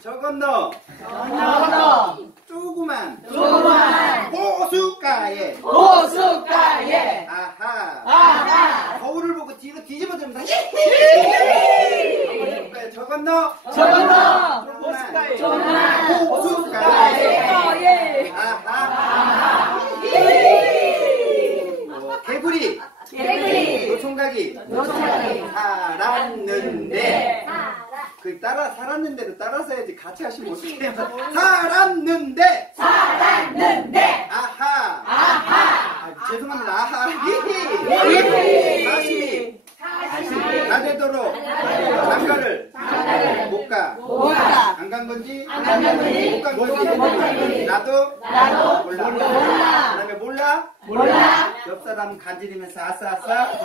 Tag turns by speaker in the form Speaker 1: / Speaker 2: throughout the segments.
Speaker 1: 저건 너.
Speaker 2: 건너.
Speaker 1: 조그만.
Speaker 2: 조그만.
Speaker 1: 호숫가에.
Speaker 2: 호숫가에.
Speaker 1: 아하.
Speaker 2: 아하.
Speaker 1: 거울을 보고 뒤로 뒤집어 들면서 저건 너.
Speaker 2: 건너
Speaker 1: 조그만
Speaker 2: 조그만
Speaker 1: 호숫가에
Speaker 2: 호숫가에
Speaker 1: 아하 어, 개구리
Speaker 2: 개구리
Speaker 1: 노총각이
Speaker 2: 노총각이
Speaker 1: 살았는데 그 따라 살았는데도 따라서 해야지 같이 하시면 어떡해요? 살았는데.
Speaker 2: 살았는데.
Speaker 1: 아하.
Speaker 2: 아하.
Speaker 1: 아, 죄송합니다. 아하.
Speaker 2: 히히.
Speaker 1: 다시. 다 되도록 장가를 못가. 안 간 건지?
Speaker 2: 간 건지? 못간못간
Speaker 1: 건지? 나도?
Speaker 2: 나도
Speaker 1: 몰라.
Speaker 2: 몰라.
Speaker 1: 그다음에 몰라?
Speaker 2: 몰라
Speaker 1: 옆 사람 간지리면서 아싸 아싸. 옆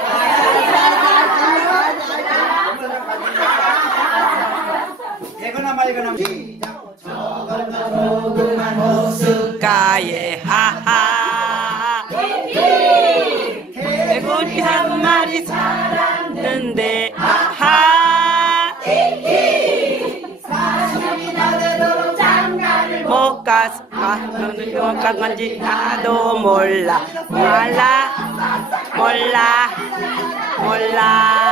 Speaker 1: 사람 간지리면서 아싸. 되거나 말거나. 시작.
Speaker 3: 호숫가에 하하. 개구리 한 마리 살았는데. 아 가서 못간 건지 나도 몰라. 몰라 몰라 몰라.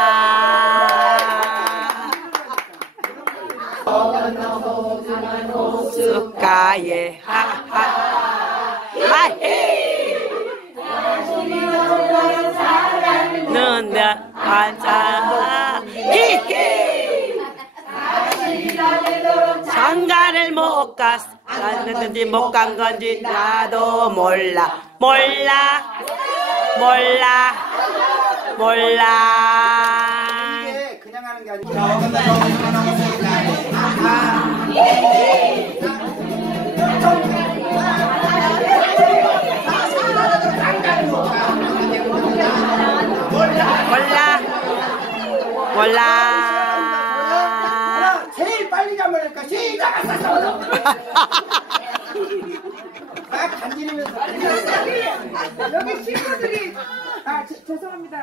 Speaker 3: 호숫가에 하하. 하헤 는데 맞아. 히히. 장가를 못 갔어 갔는지 못 간 건지 나도 몰라. 몰라. 몰라. 몰라. 몰라. 몰라.
Speaker 1: 하나 제일 빨리 잡으니까 시작 아싸 아싸 막 간지리면서
Speaker 4: 여기 친구들이. 아 죄- 죄송합니다.